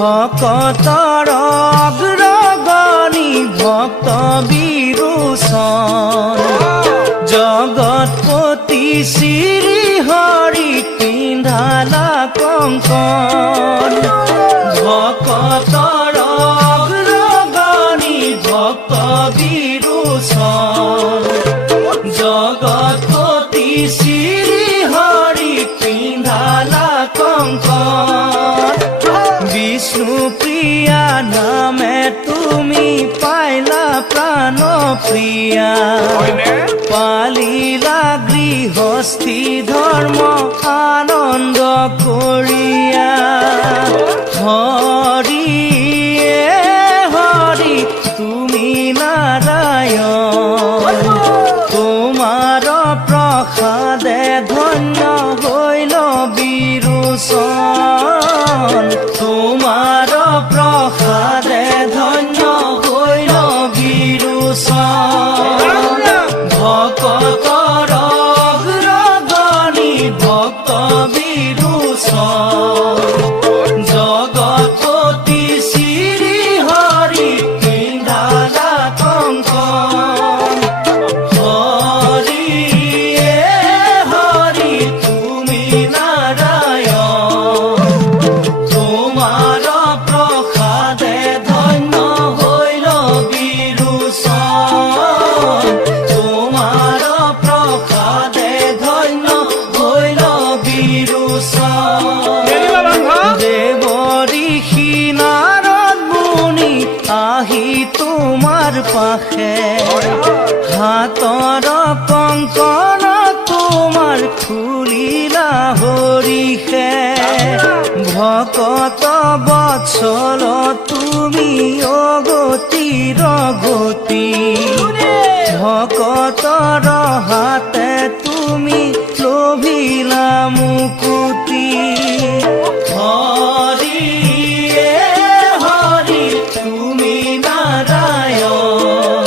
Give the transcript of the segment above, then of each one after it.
ভকতৰ অগ্ৰগণী ভক্ত বিৰোচন জগৎপতি শ্ৰী হৰি পিন্ধালা কংকণ ভকতৰ অগ্ৰগণী ভক্ত বিৰোচন জগৎপতি শ্ৰী হৰি পিন্ধালা কংকণ বিষ্ণু প্ৰিয়া নামে তুমি পাইলা প্ৰাণ প্ৰিয়া পালিলা গৃহস্থী ধৰ্ম আনন্দ কৰিয়া হৰি হৰি তুমি নাৰায়ণ তোমাৰ প্ৰসাদে ধন্য হৈল বিৰোচন তোমাৰ প্ৰসাদে ধন্য হৈল বিৰোচন ভকতৰ অগ্ৰগণী ভক্ত বিৰোচন জগৎপতি শ্ৰী হৰি পিন্ধালা কংকণ হৰি হৰি তুমি নাৰায়ণ তোমাৰ প্ৰসাদে ধন্য হৈল বিৰোচন তোমাৰ প্ৰসাদে ধন্য হৈল বিৰোচন দেৱ ঋষি নাৰদ মুনি আহি তোমাৰ পাশে হাতৰ কংকণ তোমাৰ খুলিলা হৰিষে ভকত বৎসল তুমি অগতিৰ গতি ভকতৰ হাতে তুমি লোভিলা মুকুতি হৰি হৰি তুমি নাৰায়ণ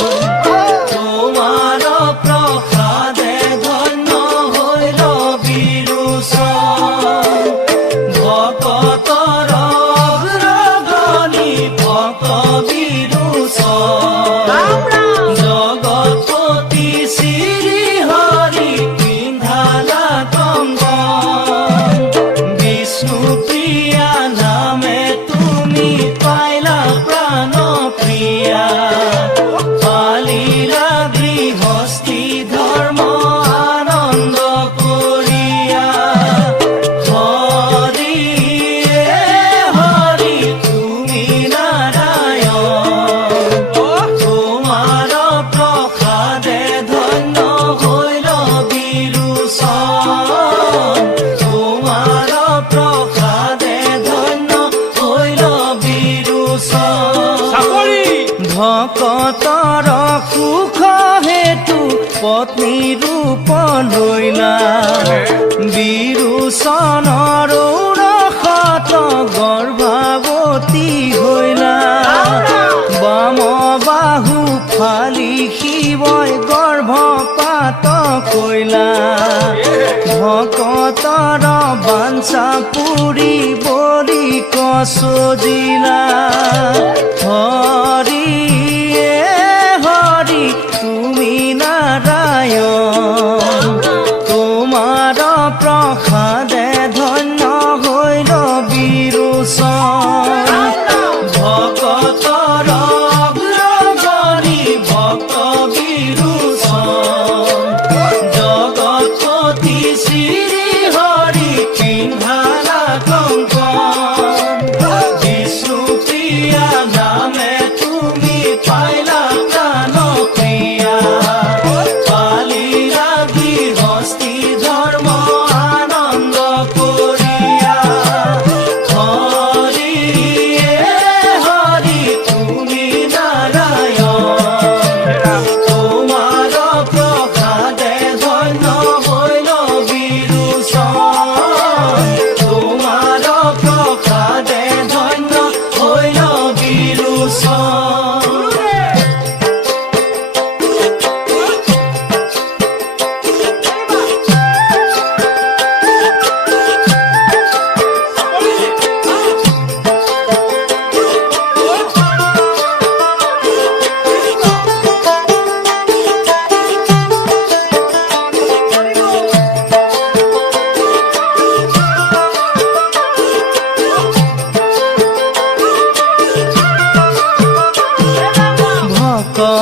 তোমাৰ প্ৰসাদে ধন্য হৈল বিৰোচন ভকতৰ অগ্ৰগণী ভক্ত বিৰোচন জগৎপতি শ্ৰী হৰি পিন্ধালা কংকণ বিষ্ণু প্ৰিয়া নামে তুমি পাইলা প্ৰাণ প্ৰিয়া পালিলা গৃহস্থী ধৰ্ম আনন্দ কৰিয়া হৰি হৰি তুমি নাৰায়ণ তোমাৰ প্ৰসাদে ধন্য হৈল বিৰোচন তোমাৰ প্ৰসাদে ধন্য হৈল বিৰোচন ভকতৰ সুখ হেতু পত্নী ৰূপ লৈলা বিৰোচনৰ ৰসত গৰ্ভৱতী হৈলা বাম বাহু ফালি শিৱই গৰ্ভপাত কৰিলা ভকতৰ বাঞ্ছা পুৰি বলি কচজিলা হৰি হৰি তুমি নাৰায়ণ তোমাৰ প্ৰসাদে ধন্য হৈল বিৰোচন ভকতৰ অগ্ৰগণী ভক্ত বিৰোচন জগৎপতি শ্ৰী হৰি পিন্ধালা কংকণ বিষ্ণু প্ৰিয়া নামে তুমি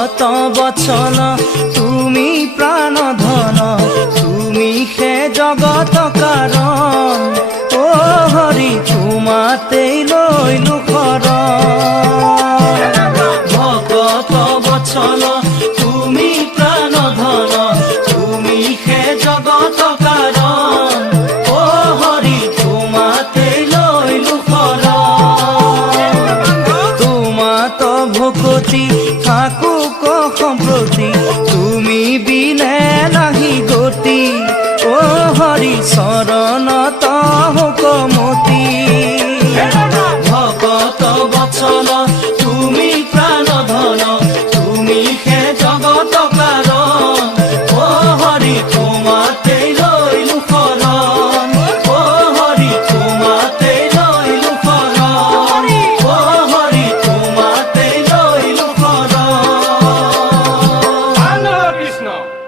শত বচন